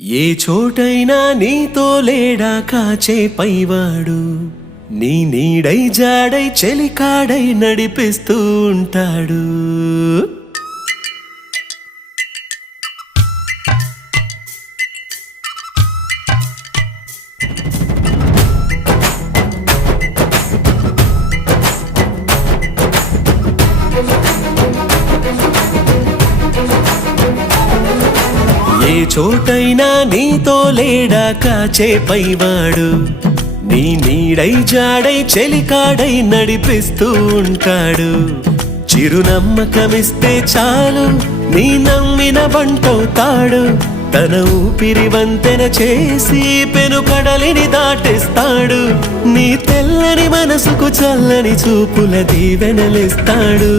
ఏ చోటైనా నీతో లేడా కాచే పైవాడు, నీ నీడై జాడై చెలికాడై నడిపిస్తూ ఉంటాడు. ఏ చోటైనా నీతో లేడా కాచే పైవాడు, నీ నీడై జాడై చెలికాడై నడిపిస్తూ ఉంటాడు. చిరునమ్మకమిస్తే చాలు నీ నమ్మిన బంటవుతాడు. తన ఊపిరి వంతెన చేసి పెను కడలిని దాటేస్తాడు. నీ తెల్లని మనసుకు చల్లని చూపుల దీవెనలిస్తాడు.